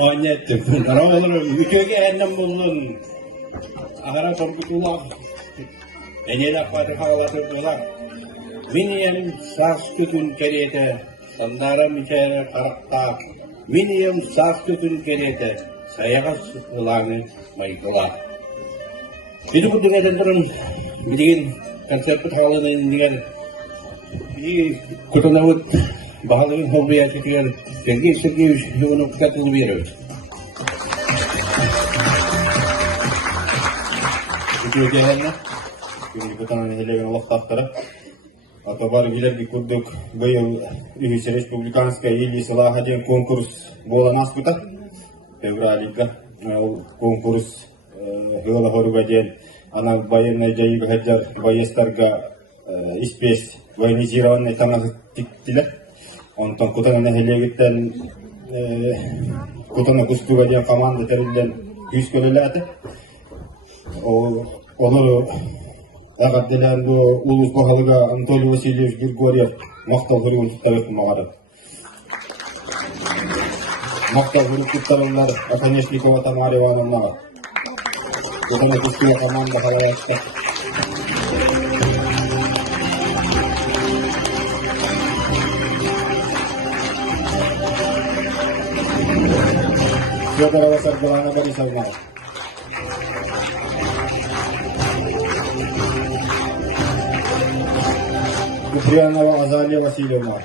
Oynayettim. Arabaları ülkege ennem buldun. Ahara torkutulak. Enel akbarı havalatırdılar. Miniyem sağ tütün keriyete. Sandaram içeri karakta. Miniyem sağ tütün keriyete. Sayağa sıkılanı mayıkılar. Bir bu dünyada durun. Bilgin konsept havalı indiler. Bir kutunavut bahalığın hobiye çıkıyor. Sergey Sergeyevich onu katıldı bir yere. Video gelenler, şimdi bu tane hele Allah tahtlara. Atabar giler bir kurduk. Bu yıl Üyüsü Respublikanskaya ili Salahadin konkurs bolamaz bıta. Fevralika konkurs hıla horubadin. Ana bayırına cayı hajar bayestarga ispes военизированный tanah tiktiler. Ondan kutana helegitten kutana kustuga diye komanda terilen 100 kölelerde. Onları Ağabeyler bu ulus bahalıga Anatoly Vasilyevich Grigoryev maqtal hırıgın tutarıp mağara. Maqtal hırıgın tutarımlar Afaneshnikova Tamara Ivanovna. Kutana kustuga komanda halayakta. Федорова Сергеевна Борисовна. Куприянова Азалия Васильевна.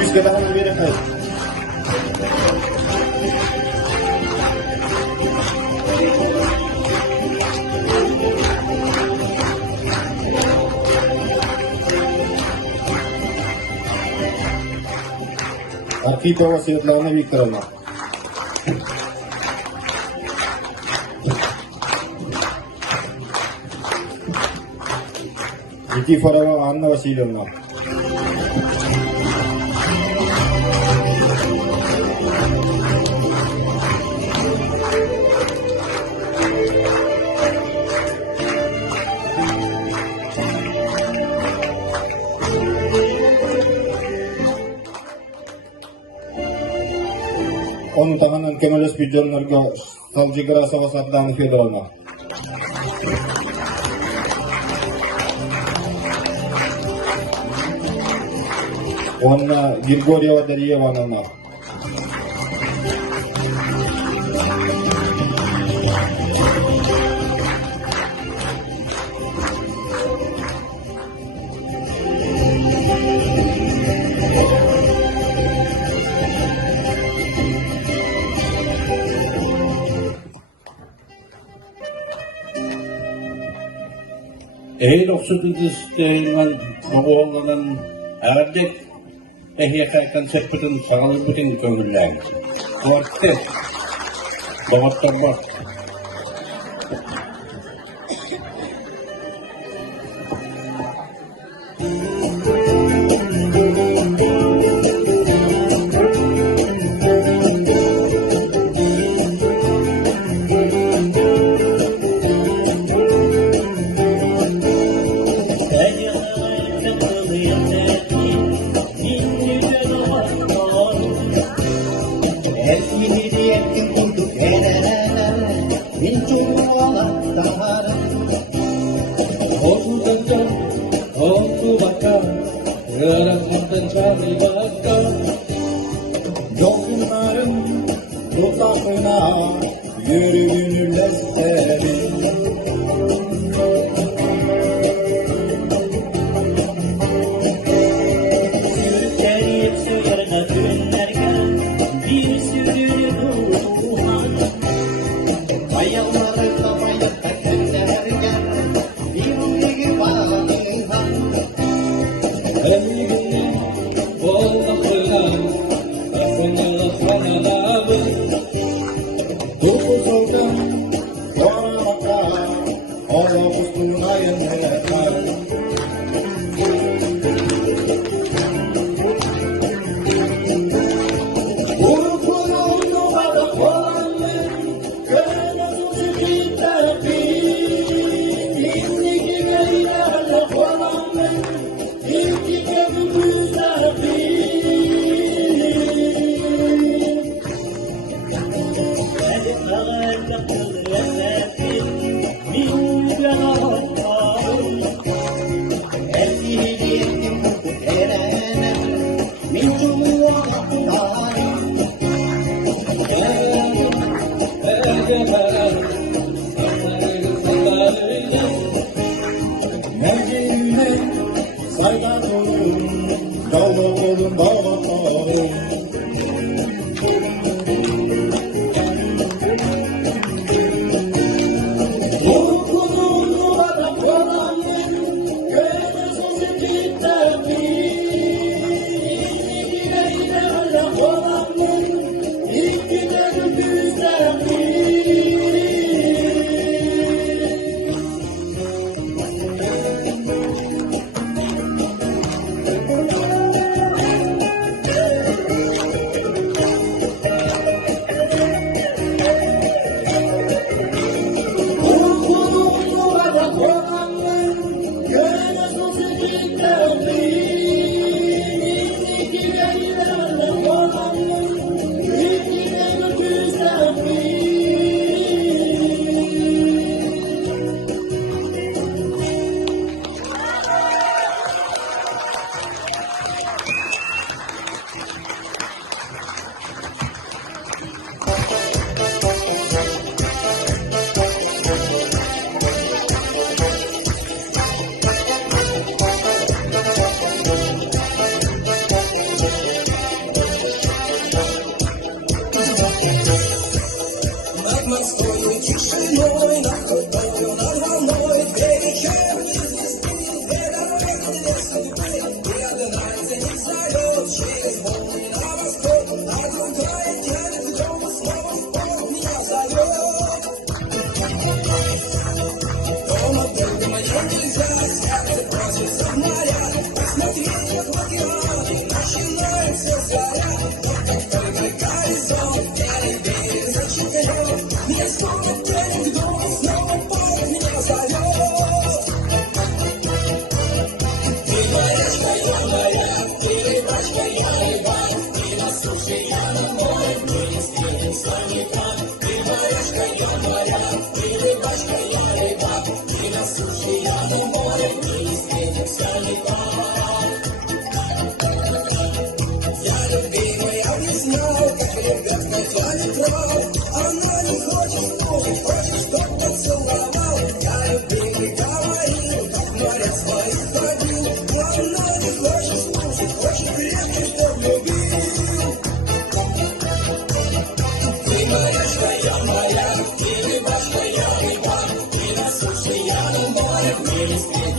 Yüz kadar verin. Архипова Светлана Викторовна. Никифорова Анна Васильевна. Onun tanınan Kemal Özbidcanlarga Savcıgara Savaşat'tan Fedorova. Onun Grigorieva Darya Ivanovna. Eğer oksudunuz deyilmen oğlanın erdek ehyekayken seppetin sağlığı bütün kömürleriniz. Korktu. Babatlar bak. Yolların dudakına yürüyün lezzetleri. Türkleri suyarına dönlerken bir sürü ruhan Bayanları kafayla tekerlerken bir vadihan. Emrine olmaklar, aklına kanalı. Dokuzuldan koramaka Ağustos'un ayında yakar. Urkunun numara kolanın Kırmızı kitabı İndiki gaylarla kolanın İlk kitabı müzafi. hadi ağırda kılrefetin min gönahtan Ezgiyetim erene min cumhurbaşkanı. Mevcime saygı duyun, yolda olun babalarım. Korkunun numara kolanın kırmızı kitabı. İlgilerle kolanın ilgileri güzelliği. Ты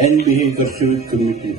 NBA Pursuit Committee.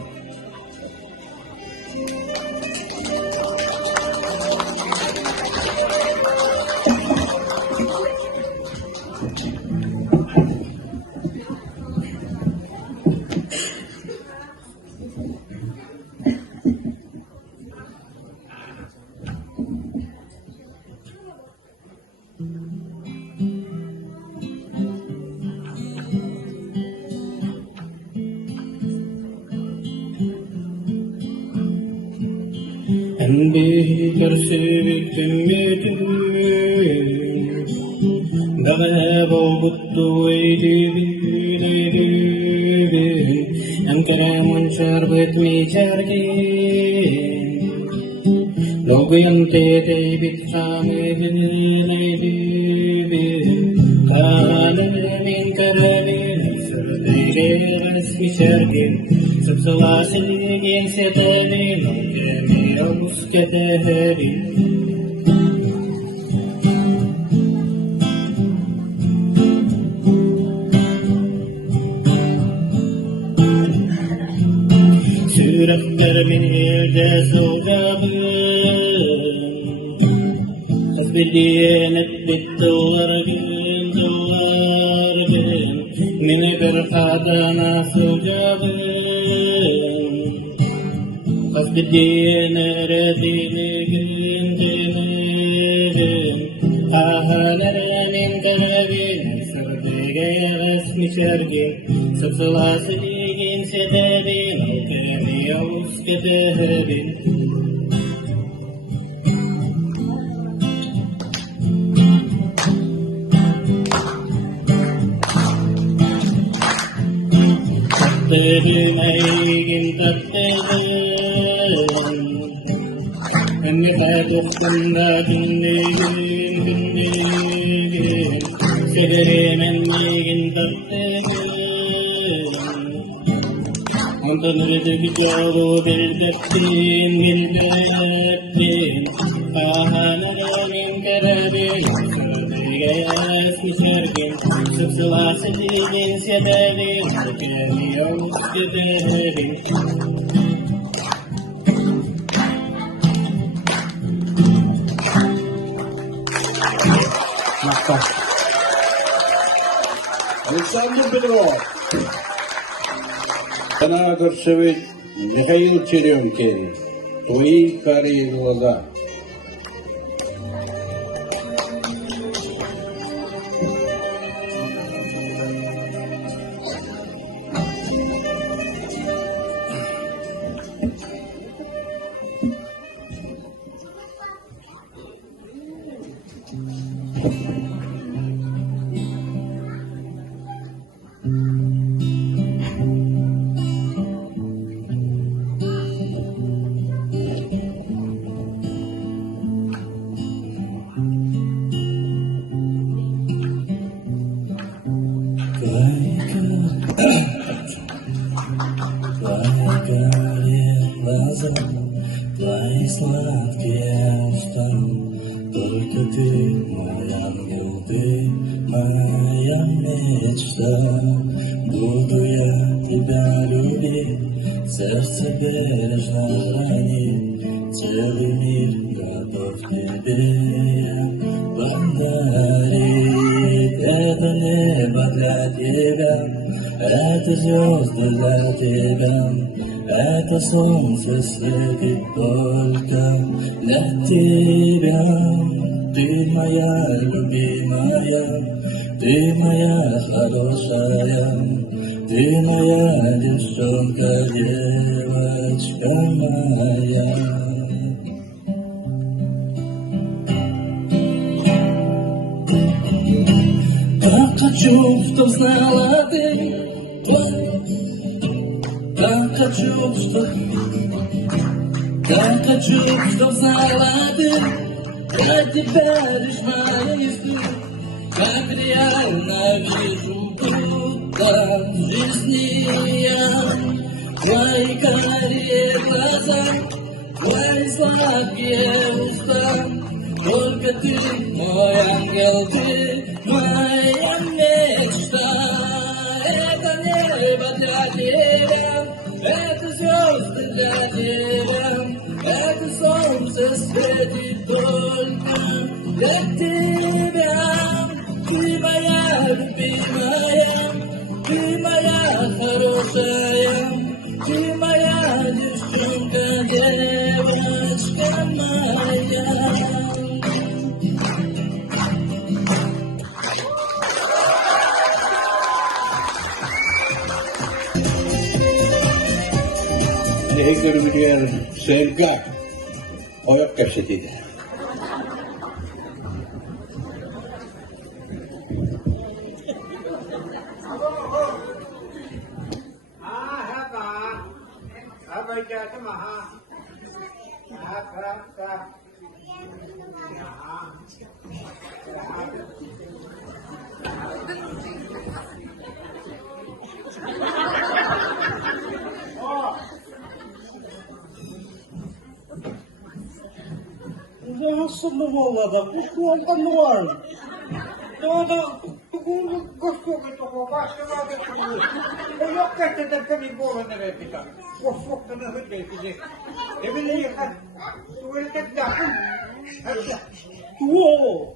NBA Pursuit Committee. Gagab olguttu eyledi. Ankaramon şerbet mi çergin. Logan tete bitkame binileydi. Kalamin karabin sırdeyre resmi çergin. Sıpsılasilgin setedin. Kemiyoruz keteheri. Sürekler minirde zogabın. Hasbidiyenet bittular gün. Mine bir kadana zogabın. Hasbidiyenet redili gün. Ahalerenin karabin. Sırdege resmi çergin. Sıfılasıligin sededin. Kemiyoruz keteheri. Tatterin tatterin. Anne kadukunda dinlegin. Sederim ennegin tatterin. Antalı'daki çoğu bildirttin. Ahanaların karabin. Sırdegayas misergin. Sıpsılasilgin sededin. Kemiyoruz keteheri. Александр Петров. Сенатор Совет Михаил Черемкин. Твои карие глаза. Твои сладкие уста, только ты мой ангел, ты моя мечта. Буду я тебя любить, сердце бережно хранить, целый мир готов тебе я подарить. Это небо для тебя, это звезды для тебя. Это солнце светит только для тебя. Ты моя любимая, ты моя хорошая, ты моя девчонка, девочка моя. Так хочу, чтоб знала ты, так хочу, чтоб знала ты, я тебя лишь моя мечта, как реально вижу, будто в жизни я. Твои карие глаза, твои сладкие уста, только ты, мой ангел, ты моя мечта. Это небо для тебя, это звезды для тебя, это солнце светит только для тебя. Ты моя любимая, ты моя хорошая, ты моя девчонка, девочка моя. Heikörvilier selkä ojakkäpsetit. Самоволада, куском конвой. Надо кусок этого вашего документа. Я как-то так не было на это. Кусок на это. Я бы не ехал. Вы тогда. О!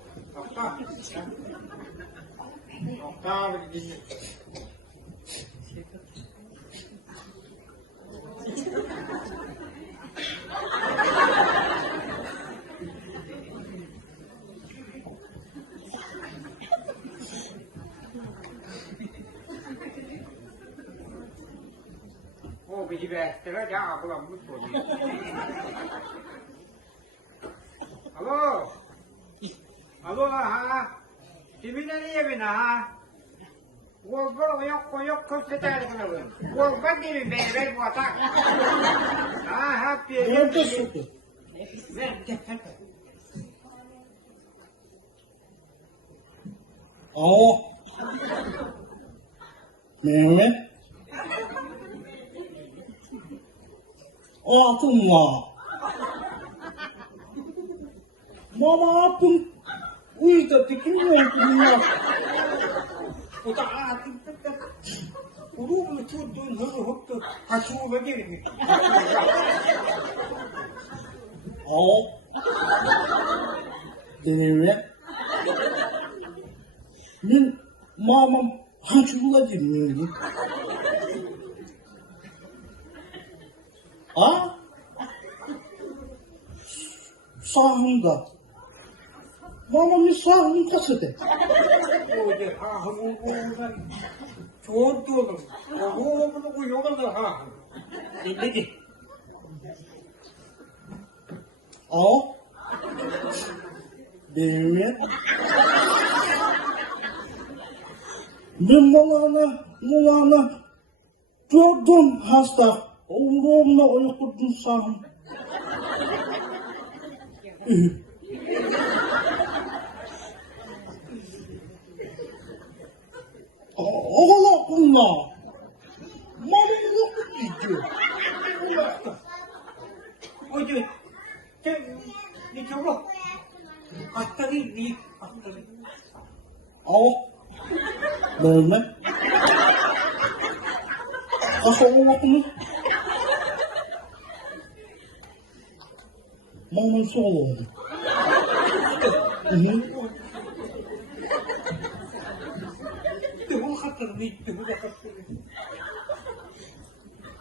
Alo, alo ha, kiminle yemin ha? Gol yok köşede kalıyor. Gol ben değilim ben bu atak. Ha hep Nerede soku? Aa. Mehmet. Altın var. Mama pun uyda tikiyor dünya. O da atın tıkta. Urumlu tuttuğun hırı hıktı. Kaçuğuna gelin. Aa. Deneyim. Мен мамам Ханчу Владимировне. А? Sağında. Mamamın sağının kasıdı. Oğlum ha oğlum. Çok dolu. Oğlum bu yolda ha. Dedi. Aa. Değil. Ben Mulana gördüm hasta. Umrumda uykudum sağım. Bunlar. Malum yok gidiyor. Oye, sen ne çabuk? Hastayım, iyi hastayım. Al. Verme. Kasabı bakımı. Mamın soğuğu. Tıvı hastayım, iyi tıvı da hastayım.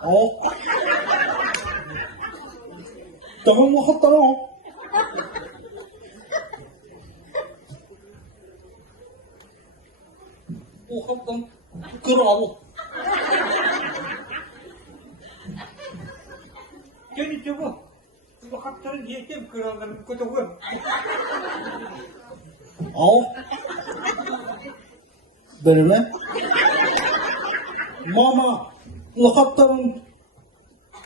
Al. Tamam vakit tamam. O kaptan kral. Seni çabuk. Bu hastayım, yiyeceğim krallarım, kutuğum. Al. Verme. Mama. Vakatların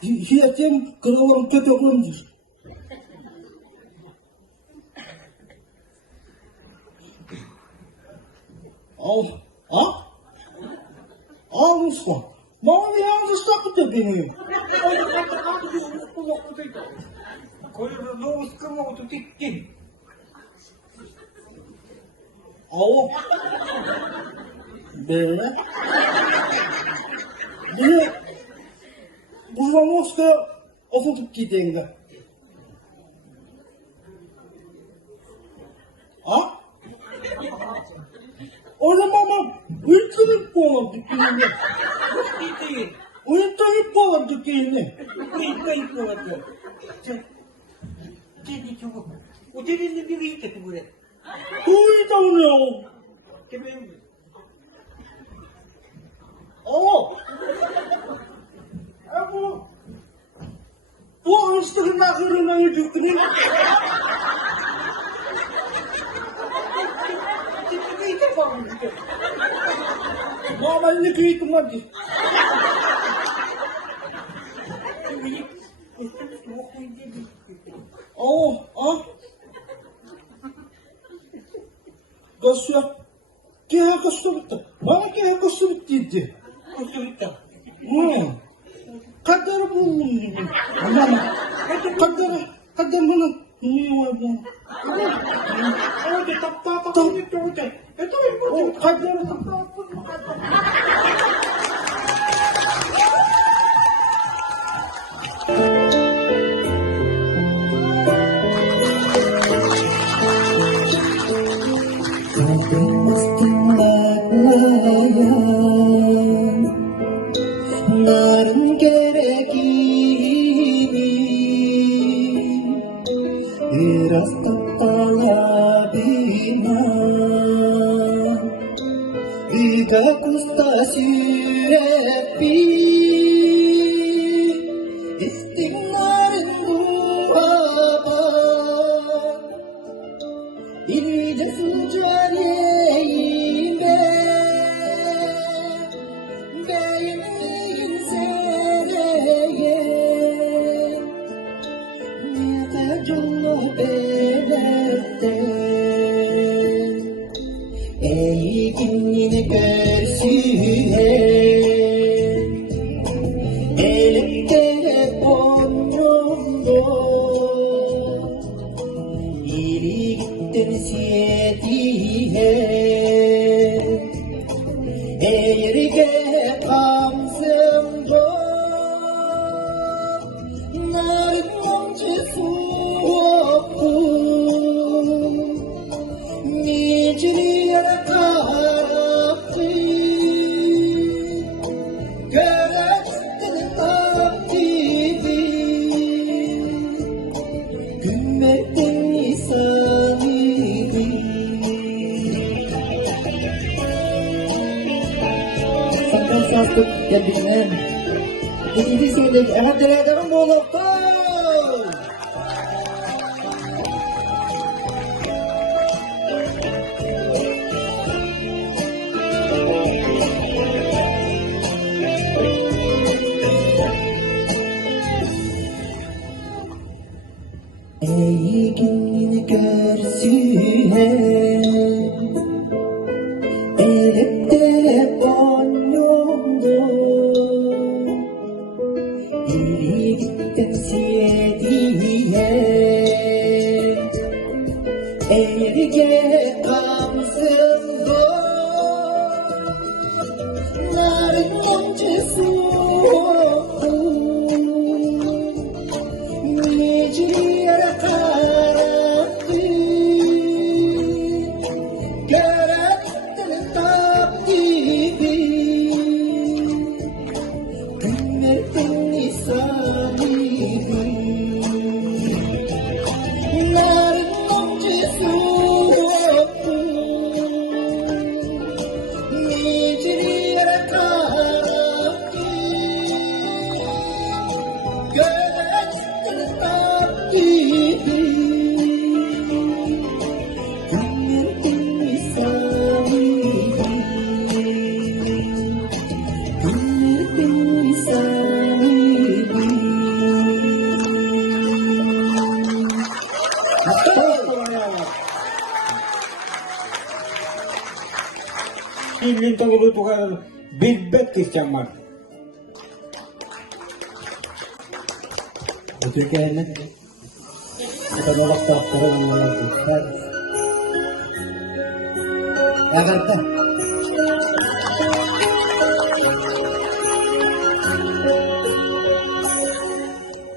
hiyetim kralın kötüğündür. Al. Al. Al Müslüman. Mama bir yalnız sakıtı beni. Koyun doğuz kırma tutikkin. Al. Böyle. Bunu buradan Moskova okutup gideyim. Ha? O zaman uyutlayıp olan dükkanını. Değil. Uyutlayıp olan dükkanını. Kayıp olacak. Seni çabuk. O denizli bir iyi kötü buraya. Uyutamıyorum. Kimin? Ama bu hırsızın kırılmayı dükkanı. Kimin kafamı işte? Normalde kıyıtım hadi. Kimin? Üstüm soğuk oyuncu bir. Ama Gasya kaya kası bitti. Bana kaya kası bittiydi. Kusurukta. Kader buldum gibi. Aman kader bana ne var bu? Orada tapta gitti orada. O kader Narın gerekini biraz kepala bina Vida kusta sürepi İstignarin duaban İnce sucareyimde Beyin sereye Nete cunno belette Ey kinnini görsühe Elimde bonumdo İri gittin siyetihe Eğrige kamsım bu Narın amcısı oktu Niciliye karaptı Göreçtin taptıydı Gümmetin nisanıydı Sampai satu yang dengan ini sudah ada dalam bola Ey gününü görsüne Elimde boynum Illin tolu tuhan bilbet kiscaman. Türkiye'nin ekonomik tarafları anlamazlıklar. Jakarta.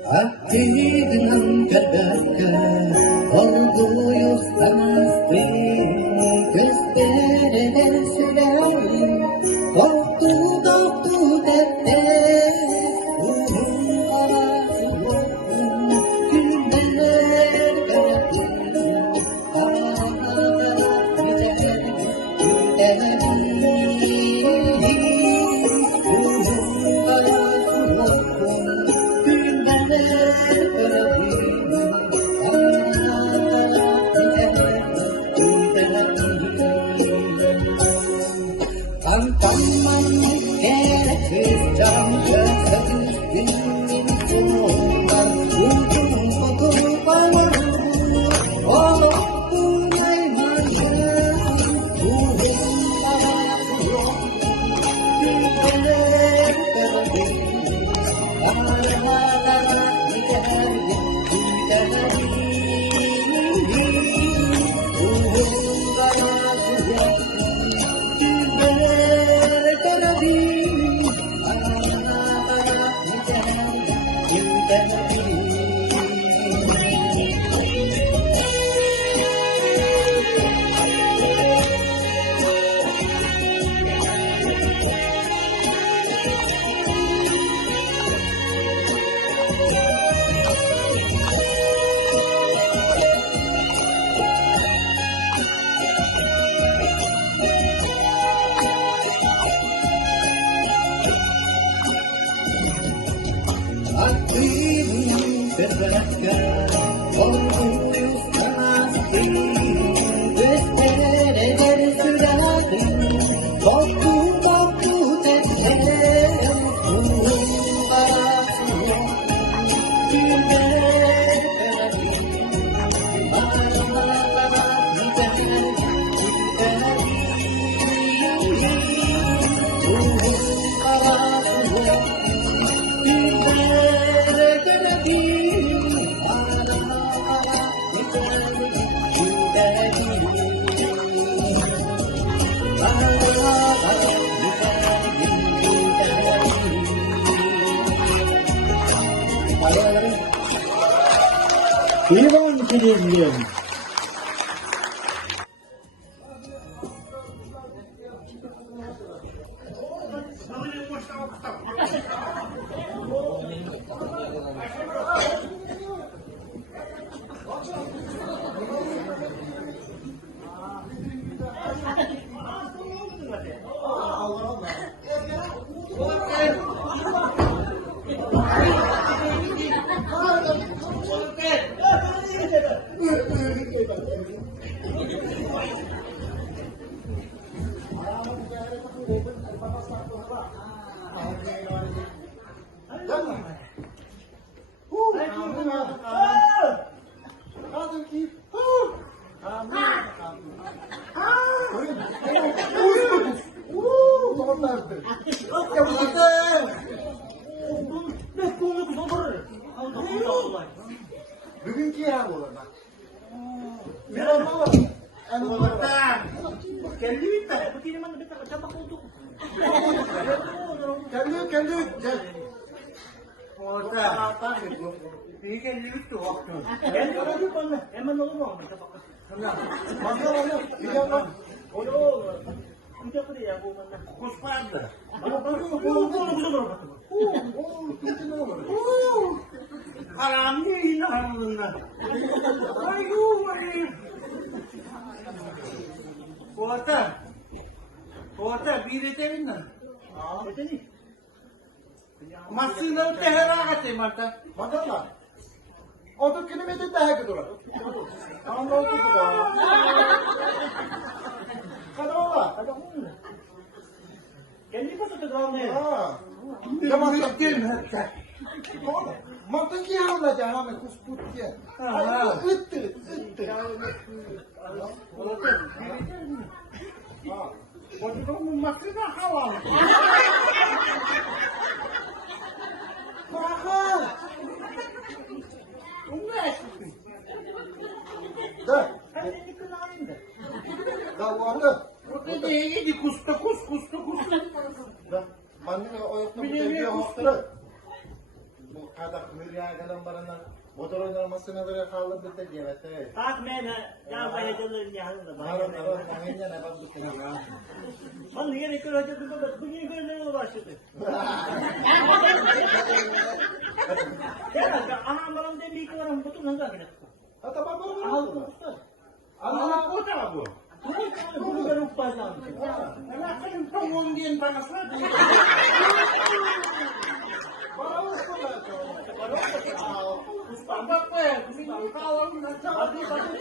Hati dengan kedaka, orgullo pasti, kesterian sedari, waktu tete, Ivan Kilimian. Bugünkü yer olur bak. Merhaba. Ano bata? Kendi bitta. Pati naman bitta katabak ko to. Kendi. Bata. Hindi kendi bitta waktu. Kendi ko pa na. Eman mo mo. Masala mo. Ikaw mo. Odo. Hindi ko diya ko man na. Kuspada. Karami na na. Ay go. Kota, birite minna. Beteni. Masina tehera kate mata. Madalla. Oto kilometre daha kadar. Anladım ki da. Kadrola, kadrola. Kendi pa sa kadrola ne? Tamam, değil hatta. Mantın ki hamla canım kusput ki. Ittı. Oturumun makine havalı. Bırakın. Bu ne eşitsin? Da. Ben seni kınayım da. Da orada. O dediği yedi kustu kustu. Da. Annene o yoktu bu Biliyor devriye musun? hostları. Bu kadar hürriye gelen barına motor oynamasına da kaldı bir tek evet. Bak mene, ya bayacıların yanında. Marın ne bak bu sene ya. Bana niye rekor hocadı da bugün görmeye başladı. Ya anam babam demeyi kıvarım bütün nasıl akıllı. Ha tamam bana Al bak. kustu. Allah o da bu. Bunu da rupazam. Ben senin tavuğun diyen bana söyle. Bana bak. Kustan bak be. Kustan kalalım. Hadi bakın.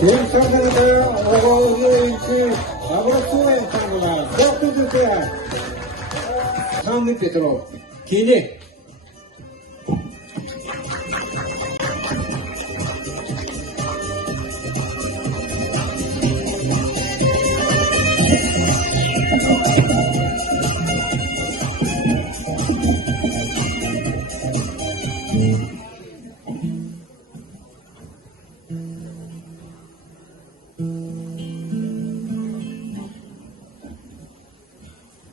Kimsonlarda ovozli elchi Abrasuva insonlar 4-zi. Hamdi Petrov. Keling.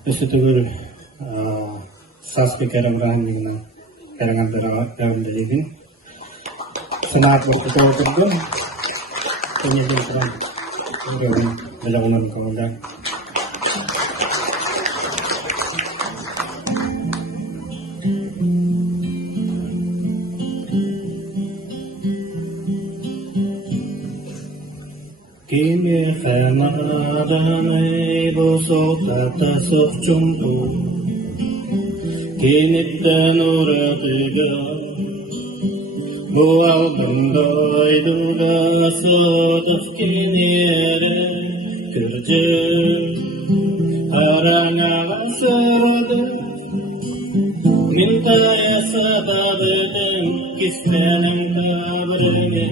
Ösütügür Sasbek Eramrahim'in Karangandar'a Sanat vakti oturdum. Penyedim kuran. Belagunan kawalan. Kimi khamaranay bosok atasok chumpu Kinitten uratiga Bu aldımda ayduda soğuk kinere kırcı Harana sardı Mintaya sababıdım Kislenim kabrını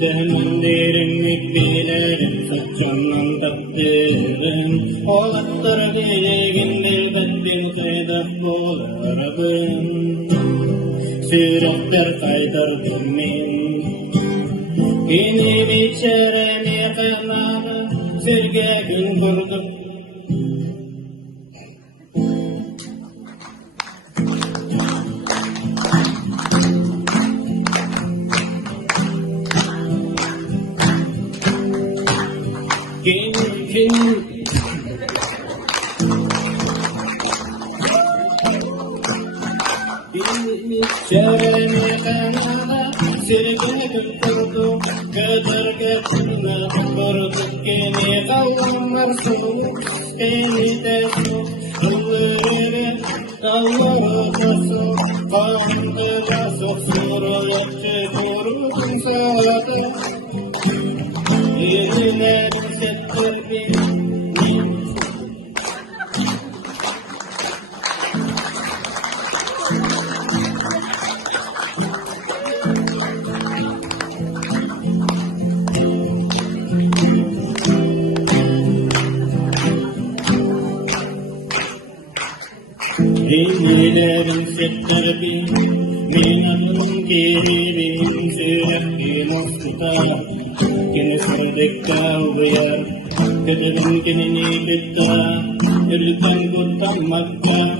Temendirim mikbilerim Saçımdan takdirim Olatlar giyegin dilbettim Kaydak bolarabım Sürekler kaydırdım min Yeni biçereni kırmadı Sürge gün vurdum Kim Çereni kanada Sirgini kırdım Kadırga tırnak Vurduk kini kallamar soğuk Kini de soğuk Kılları Dalları da soğuk Kandıra soğuk Sorulakçı Vurdum sağda Yenilerin settir benim Yenilerin settir benim Minadım kiribim Sürekli mostuta Kini sırdekta uyar Kedirin kinini bitta Yürüten kurtanmakta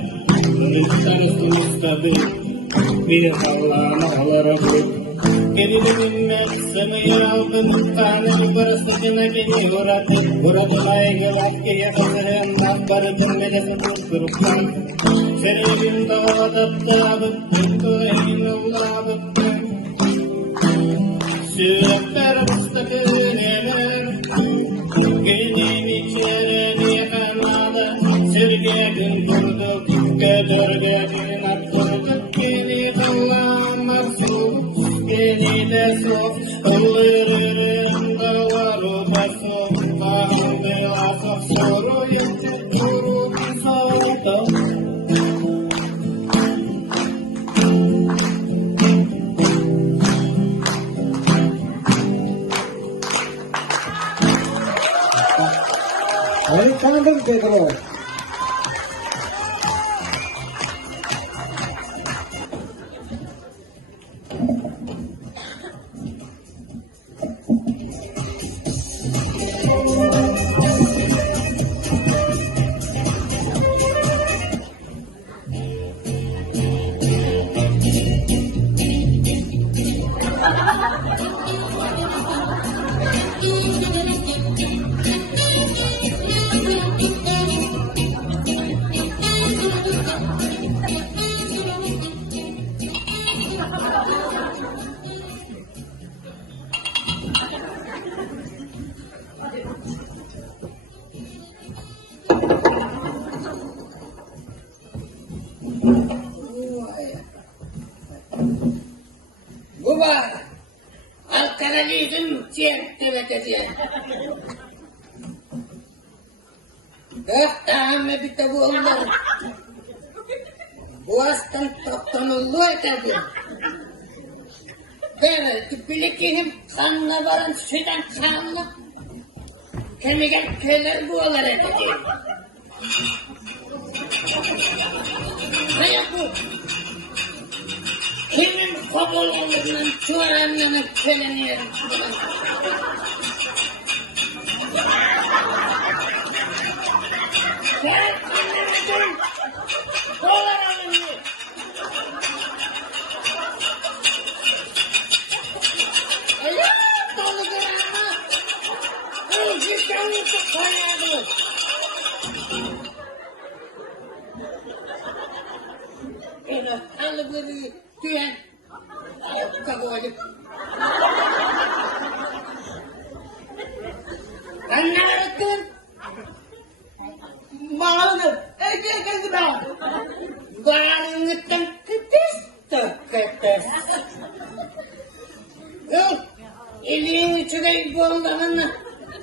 Rüzgar sustadı Bir Allah'ın bu Kedirin meksemi aldım Tanrı parasıcına kini uğradı Uğradım aygılar ki yakasırın Nakbarıdım melesi tutturuptan Serebim doğada bıttım Köyün oğla bıttım Sürekler ıstakın emer Benim içereni kanada Sürge gün kurduk Kadırga gün attırdık Beni kallamar soğuk Beni de soğuk Ölürüm dağları da soğuk Bağımdılar soğuk Soruyum Durun soğukta Alexander Pedro. Buba, alkanalizm tebeteceğim. Tahtamme bitti bu onlar. Boğazdan toptanıllı etadı. Böyle tipilikihim kanına varan süden kanlı. Kemigen köyler buğalar edeceğim. Ne yapıyor? Kimin kabularından çuvaranlarına söyleniyorum. Gel anneme dön. Dolar alınıyor. Ayağa dolu kırağına. Ölçükten yurtuk koyardı. Ena alıgırı tüyen. Kabuğadık. Anlamadın. Bağlanır. Ege ben. Bağlanırken kıtıs da kıtıs. Elin içine bollarını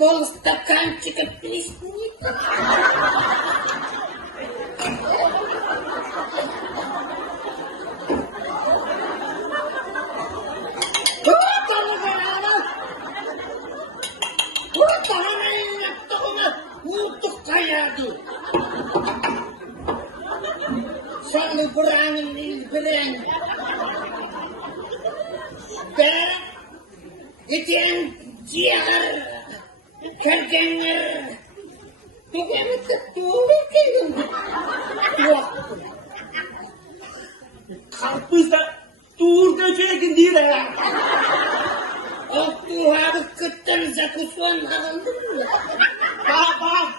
bol стаканчиков плесни. Вот оно, браво! Вот оно, иннаттығына ұлттық қаяды. Соны бұраңын илбірәң. Бәрі етен жиғыр, кәргенір. Түгемітті туылы келдің. Kalkmışsa tuğur döşekin değil ya. O tuğarı kıttın zakuşuan ağındın mı? Bak bak.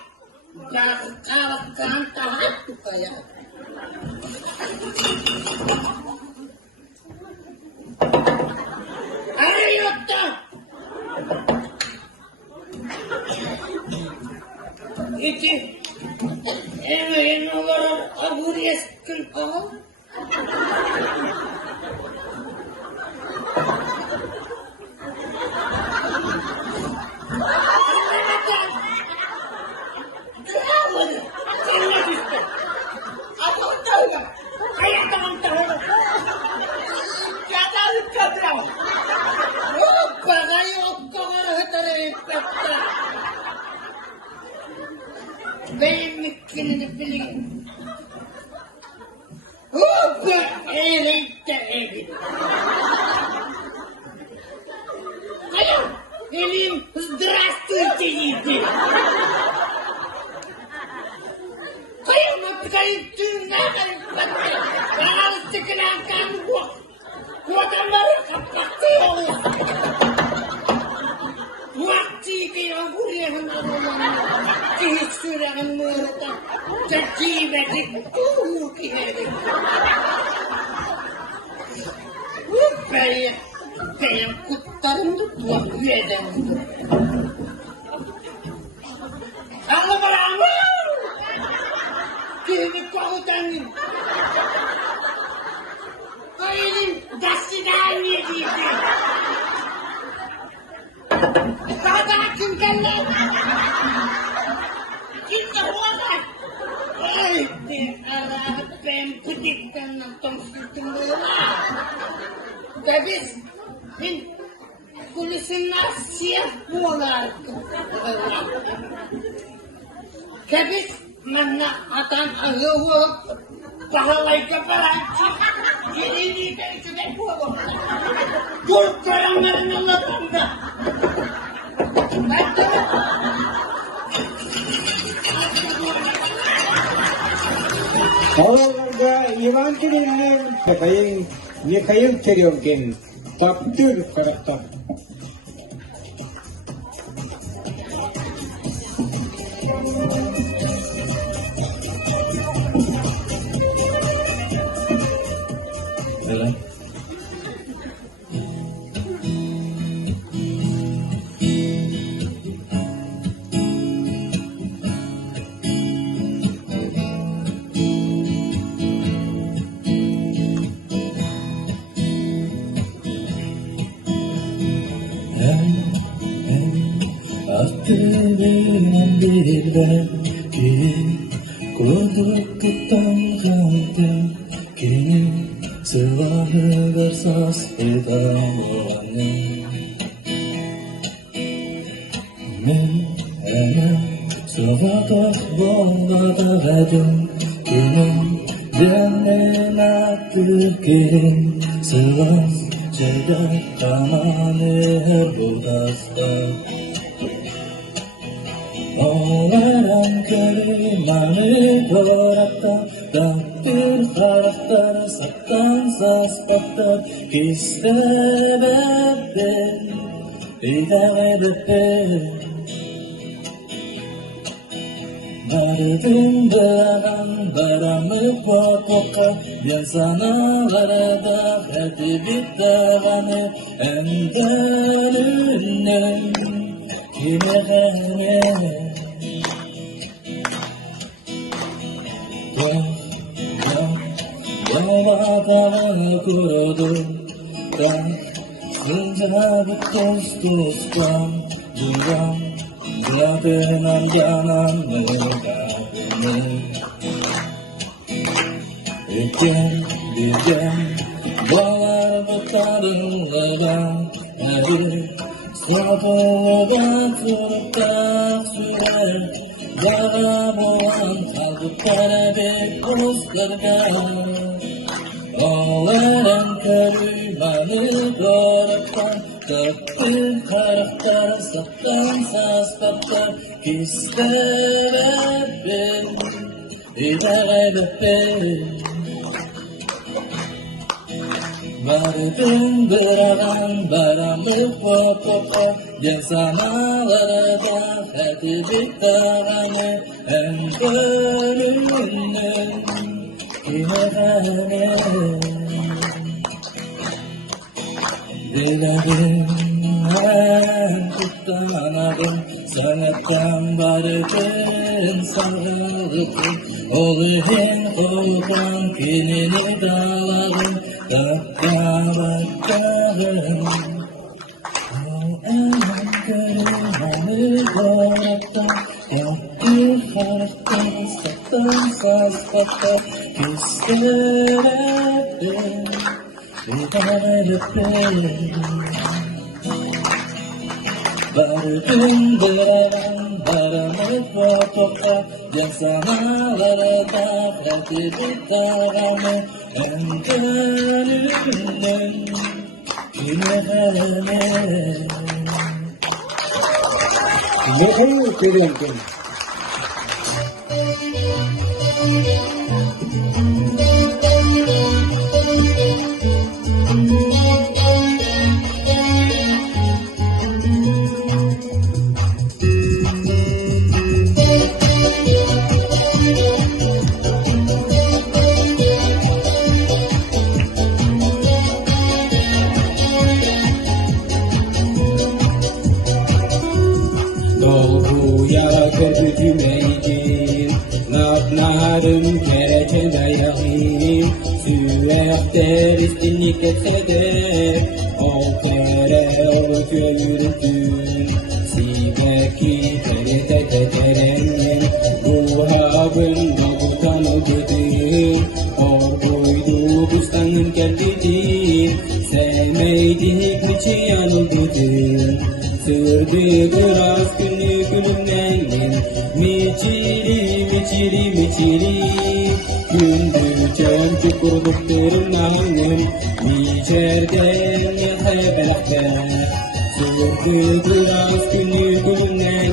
Дағы қағыққан тағат тұқая. Арай отты! Ити, әмейін олар абур ескін ағыл. Benim mikkinini bilin. Hoppa eğlençte evin. Hayır, elim здравствуйте иди. Hayır, matkayı tüyünden ağzı kılankan bu. Bu adamları kapatıyor. Vakti ki yağmuriyahın adamlarını hiç sürahın mağarada terkibedik tuğur ki hedik. Bu benim kutlarımda tuğur üyeden. Sağlı bırakma! Kimi komutanım! Hayırın gazeteden yediydi. Kadar kimdenler? Kimde olar? Ay be ara ben pıdıktan nonton sütüm olar. Ve biz kulisinler siyah olar. Ve biz mana atan ahıvı pahalay kapalançı yerini de içine koyalım. Dur karanların Allah'ında. Awalga iwan kini kayang ceryokin taptur karakter. Dengan belki kuduk ketanggapan kini selalu bersas edamannya. Mena sebagai bola rajin kini jangan terkirim selas jeda tamane herbudasta. Olaran kelimani berata takdir karakter saktan saspekter kisebebe idare Bardın beran baramı poka biasana varada hadi bitagane endelünen kimehene Yavadalı kurudu menjadi terus-teruskan buram dengan jangan mengagumi Ikan balar bertarung legang hadir Satu legang tak sudah Jaga bulan kalbu terabik puslarkan Olarım körümanı doğraktan Takdir karakter saktan saspattan Kisterebin İderebin Barbin beragan baramlık fotoğraf Gen sanalara da hadi bitağını Hem bölümünün İnegane Dilerim en tuttanadım Sanattan barbin sağlıklı Olayın korkan kinini dağladım Bakalım Eğer görülmeni doğraktan Yaptır karakter saktan sazpatlar Kisterebin İdarebin Barbin beragan baramık fotoğraf Yang sanalara da hati bitağını En gönlümün İnegane Dolguya köpütümeydim Narım kereçende yağayım Sürekter istinlik etse de Ol kere olup yürüdüm Sibeki terete teterendim Ruhabın babutan ödedim Orguydu bustanın geldidim Sevmeydik mi çiyan ödedim Sürdü biraz günü günümden Miçiri miçiri miçiri Gündüzcem çukurduklarımdan Miçerden yahebelakler Sürdü biraz günü günümden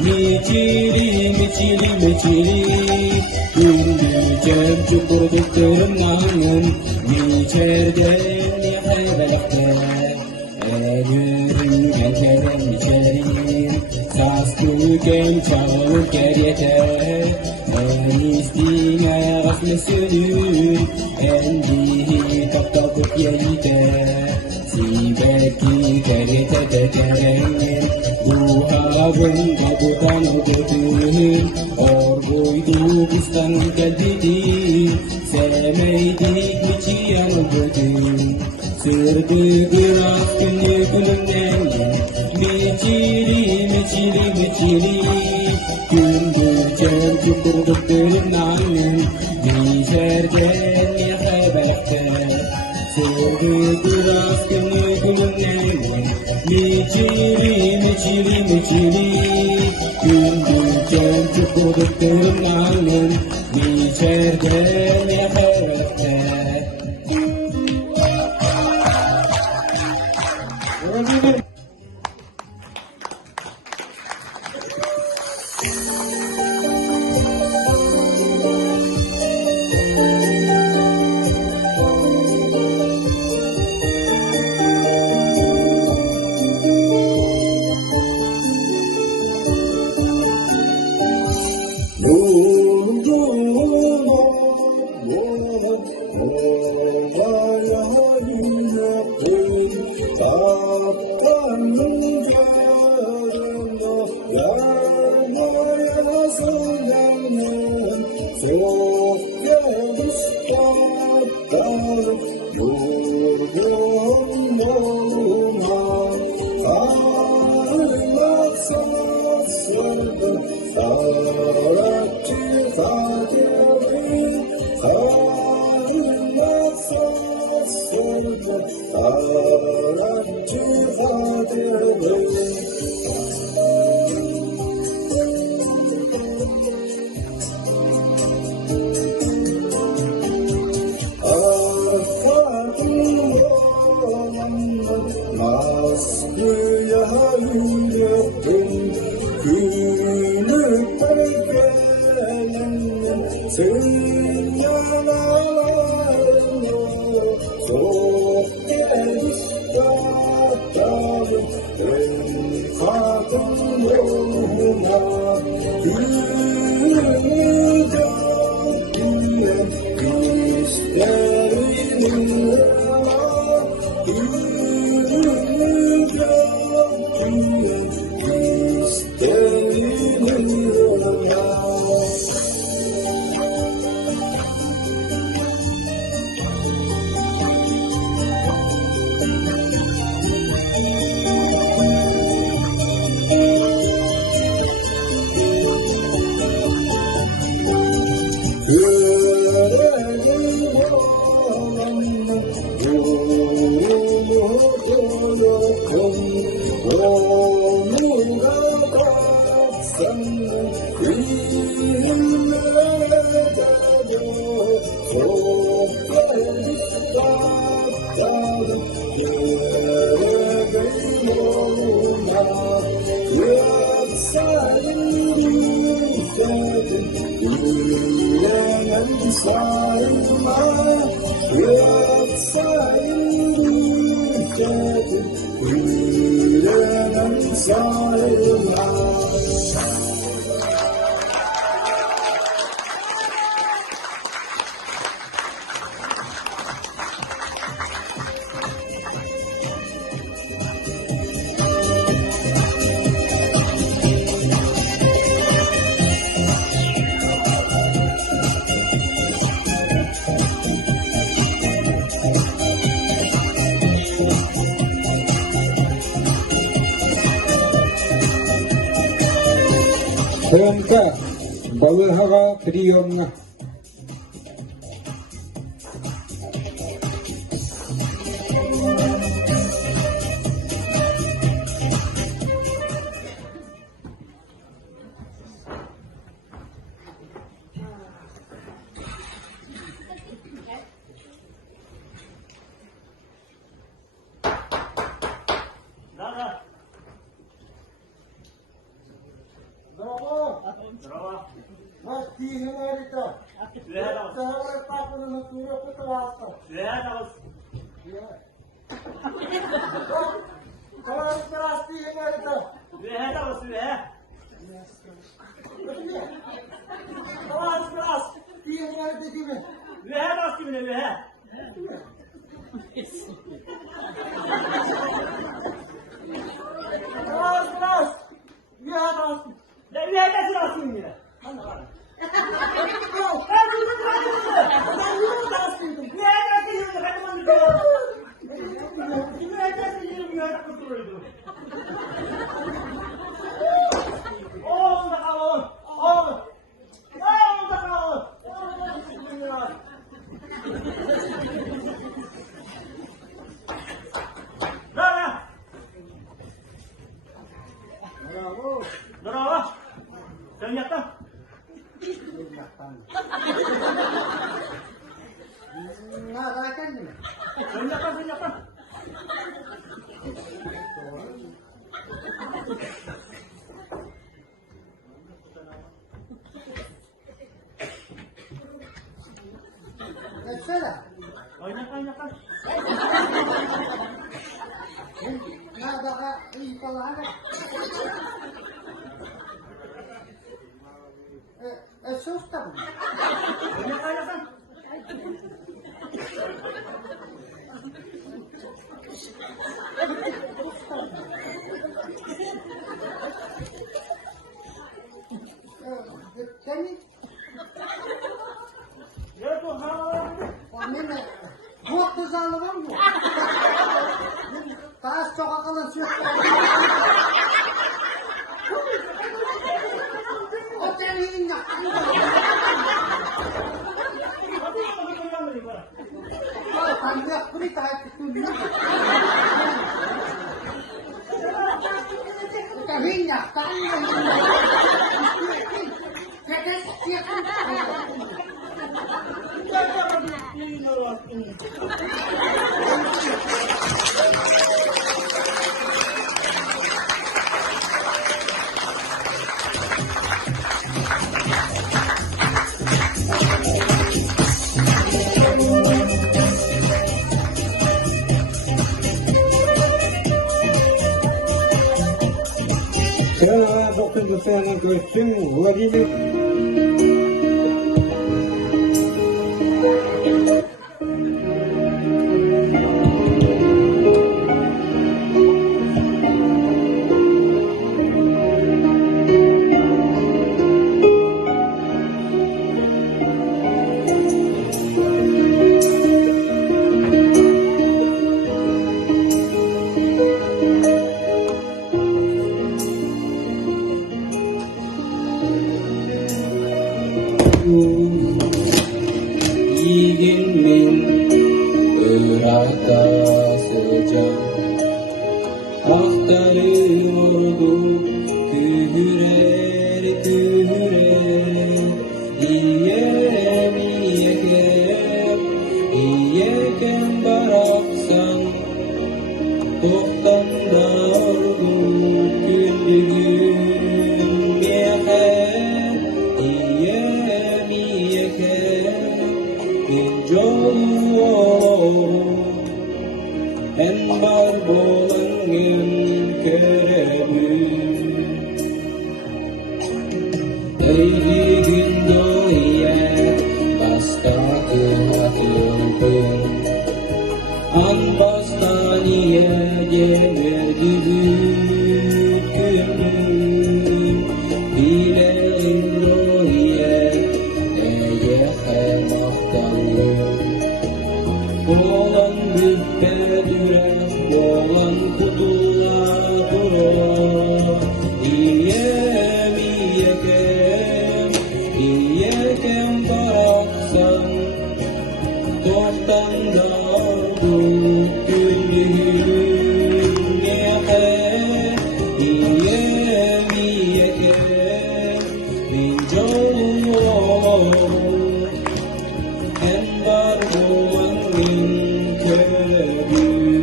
Miçiri miçiri miçiri Gündüzcem çukurduklarımdan Miçerden yahebelakler Eğerim gelkerem içerim Saskuken çağır geryeter En istine gaflesünün Endihi taptatıp yeriter Sibeki gerite teterengen Ruhabın kabutan ödetün Orguydu bustanın geldidir Sevmeydik mi çiyan ödetün Sürdü biraz günü günümden Miçiri miçiri miçiri Gündüzcem çukurduklarımdan Miçerden yahebekter Sürdü biraz günü günümden Miçiri miçiri miçiri Gündüzcem çukurduklarımdan Miçerden yahebekter Oh, Hırımka, balıhaga priyomna. Tangga, beri tahan ke dunia. yakta. Kekes yakta. Sebenarnya dokter besar yang kerja Vladimir Yiğimin Irak'ta sıcak aktarıyordu kühürer kühürer İyiyeken baraksan toktan da oldu küllüğün meher İyiyeken en var bolanın kerebi Eygin doya basta kıratılbın An bastaniye geber gibi kümün Bileğin doya eye hemaktanın Boğulan büppe dürek, boğulan kudula dura İyekem baraksan Toktan dağdı gündüğün meher İyekem min canlı en var boğanın körebi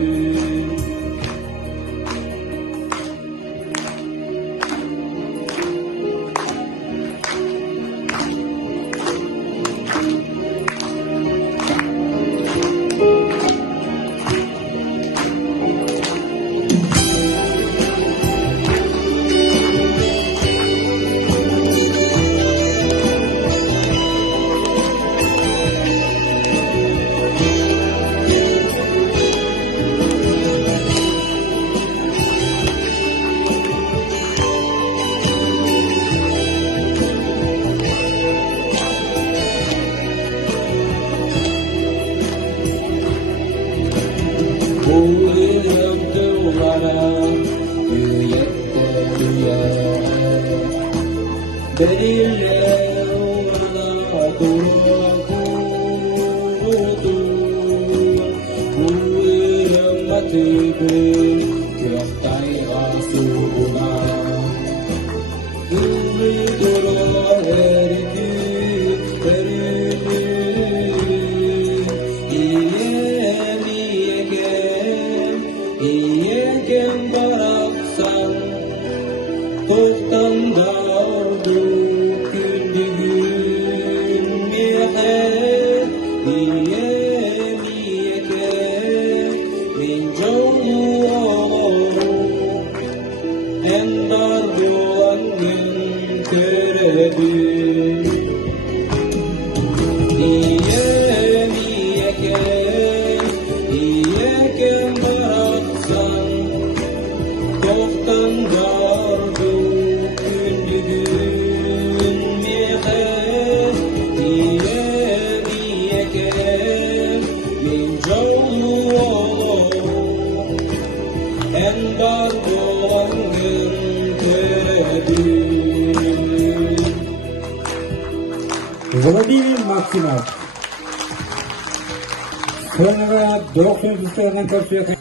Vladimir Maksimov. Sonra doktor besar yang kerja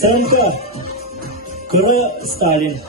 Сенка, Кра Сталин.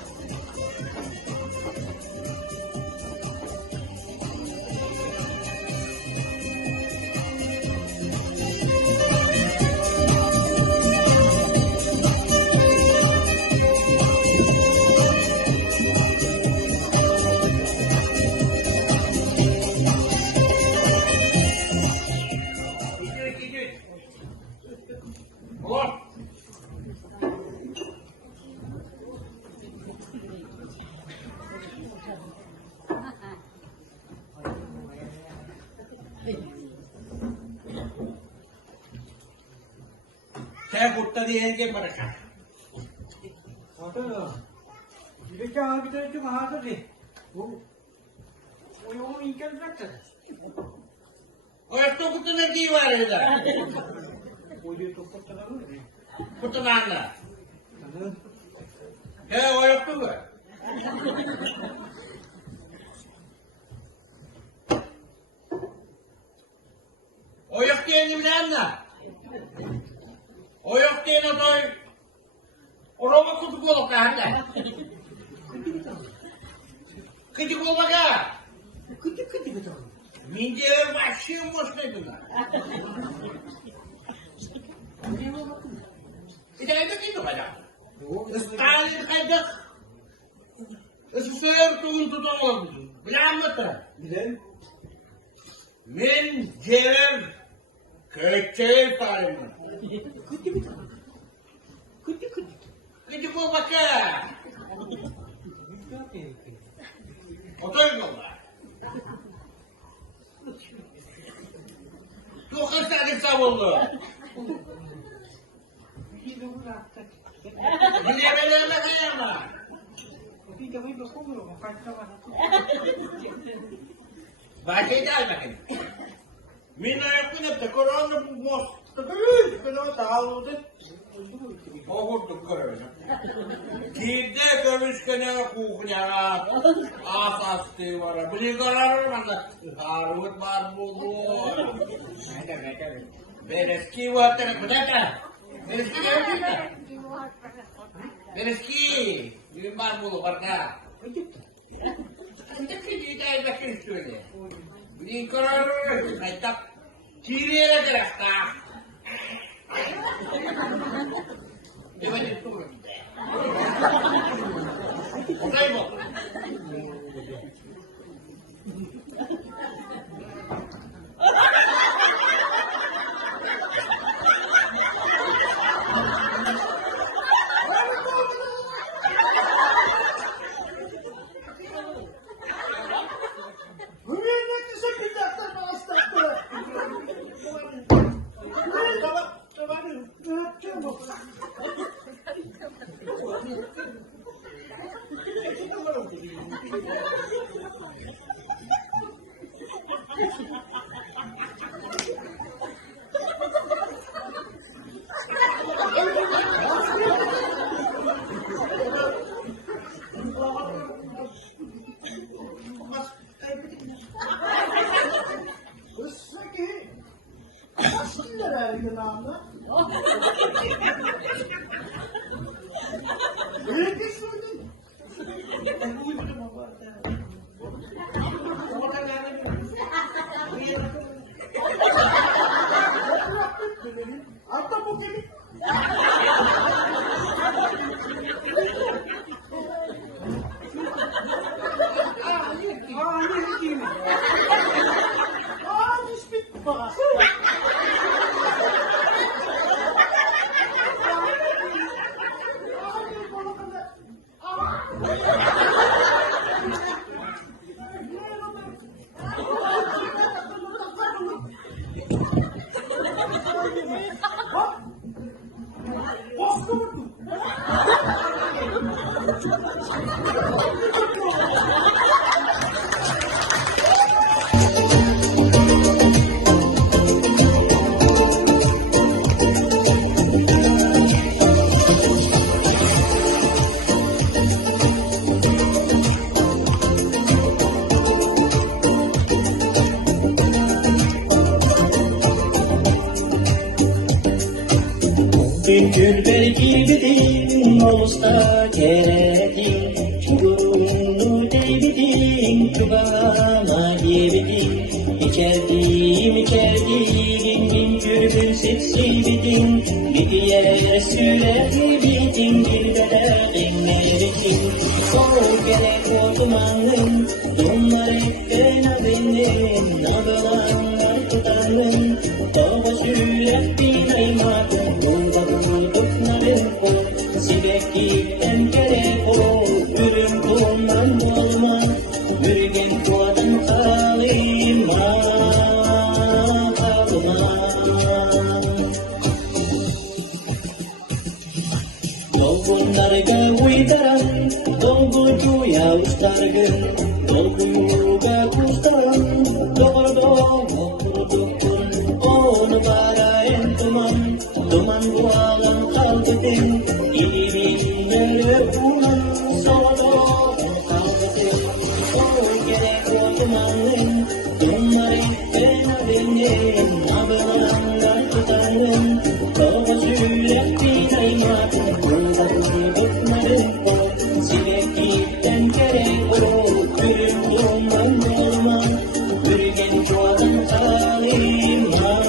Saya kutta diye ke baraka. Bir de abi de çok hazır değil. Bu yolun imkanı bıraktı. O yakta kutta ne ki var ya? O diye çok kutlanır mı? Kutta nanda. O yakta mı? O yakta yeni bir nanda. O yok diye ne doy? Orama kutu kolok kahve. Kıcı kolok ha? Kıtı. Mince başım boş ne diyorlar? Bir de evde değil mi bana? Stalin kaydık. Isısıyır tuğun tutamam. Bilen mi? Bilen. Men Jerem Köçeği sayımı. Kıcı bu bakı. Otoyun yolla. Çok istedim savundu. Bilemelerine kıyama. Bakit ay bakit? Minayok ko na korona mo. Tagay, kana tao din. Pohor ko rin. Gide kamis kana kukunya asas te wala. Bili ko naman na harut barbo mo. Bereski water kudata. Bereski kudata. Bereski. Yung barbo barka. Ante kidi ay bakit tuloy. Bili ko naman ay tap. Kiri na kerasta. Di ba dito mo? Okay mo? Gülber gibiydin, olsa keredin, gururunu değbidin, çubana yebidin, içerdim, bin gürbün seksibidin, bir diğer sürebilidin, bir bedeğin neredin, o gerek o dumanın, dumlar hep fena benim, nadolanlar tutanın, dava sürekli aymadın, Sibekten kere o ürün kullan olma Ürgen kuatan kalima kalma Dolgunlarga uydaran Dolgucuya ustargın Dolguga kustan Doğru kurdukun Onu bara en tuman Duman bu alan kalbedin İlimleri ulan Solo kalbedin O gerek o dumanın Dumları fena benim Abılanlar tutanın Doğru sürekli aymadın Burada buldukların o Sibekten gerek o Ürün duman olma Ürgen çoğadan kalima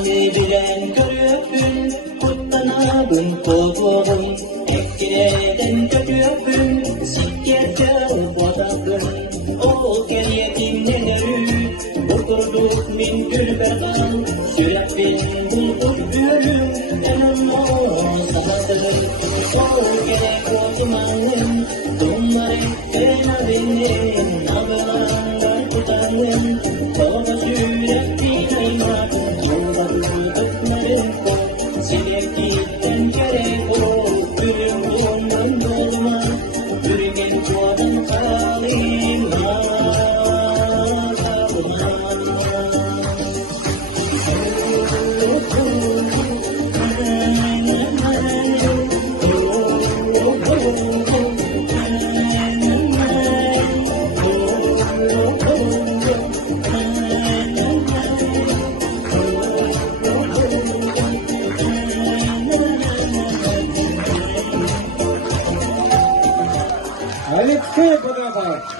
Mavi bilen körüpün, kutlanabın kovuğun. Ekkilerden kötüpün, sikkerken badakın. O keriyetin neleri, oturduk min gülberdan. Sürekli bulduk ölüm, emem o sahadır. O gerek o dumanın, dumlar etten abinin. Ablanlar tutanın, kova sürekli aymak. Yolda durdukların kol, sebepten gerek o. Ölüm bundan dolma, yürüyen kodan kalima. Alexey Bonaparte.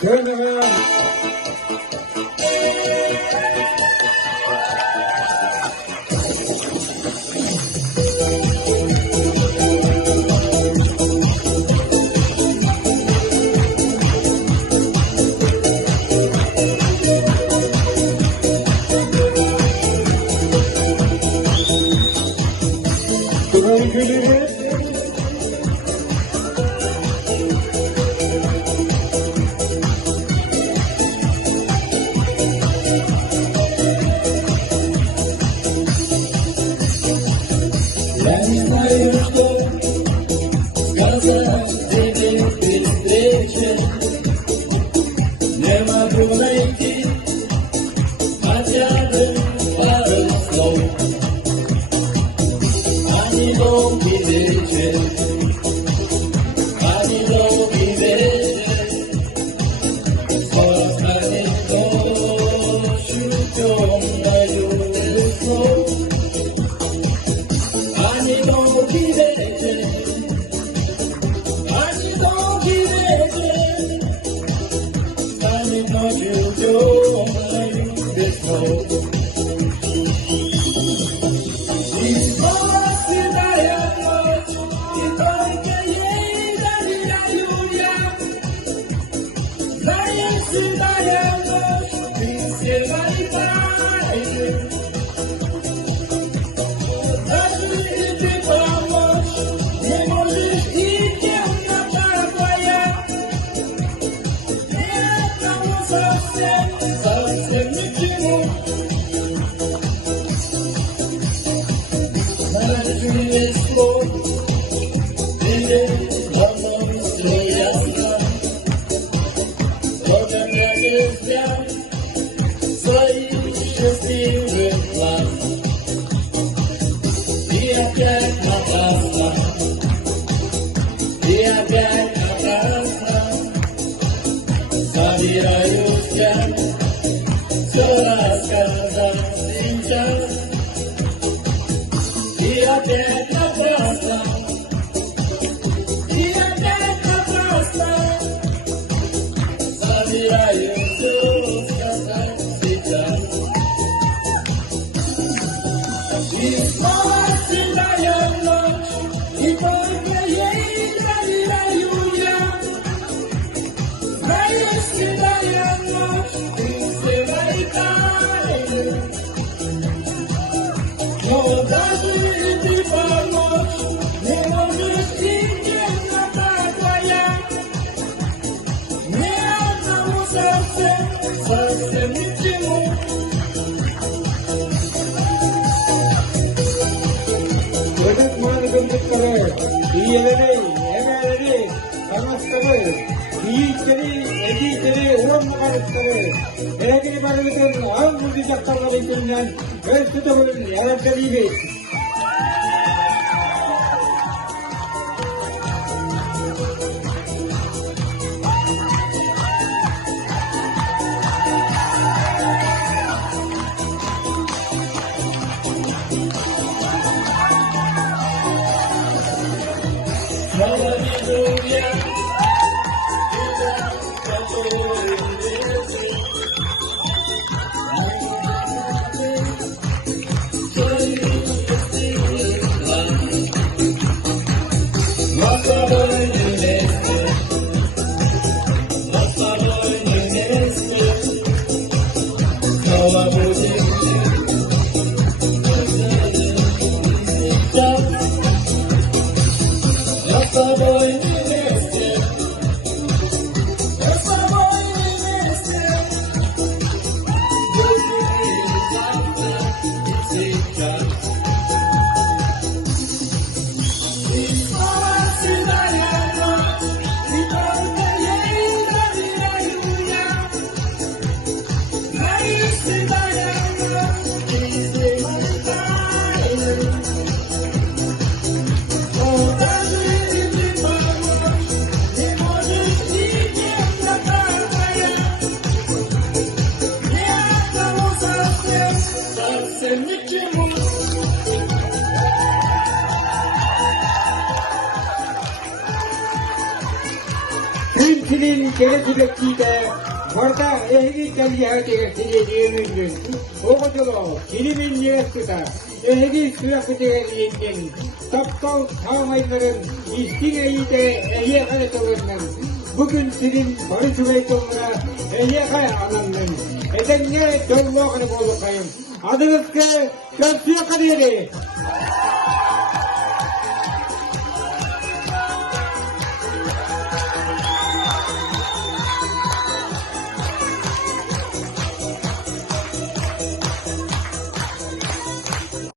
Turnaround. Filmçinin gelecekte burada ehli kaliyate seyircilerin oğuzlu filmin yastıda ehli sürekli taptal tamaynların istineyi de ehli haritalarının bugün film barış üveytonlara ehli ananın edenge dönme okanı bozukayım adınızda görsüyor kariyeri.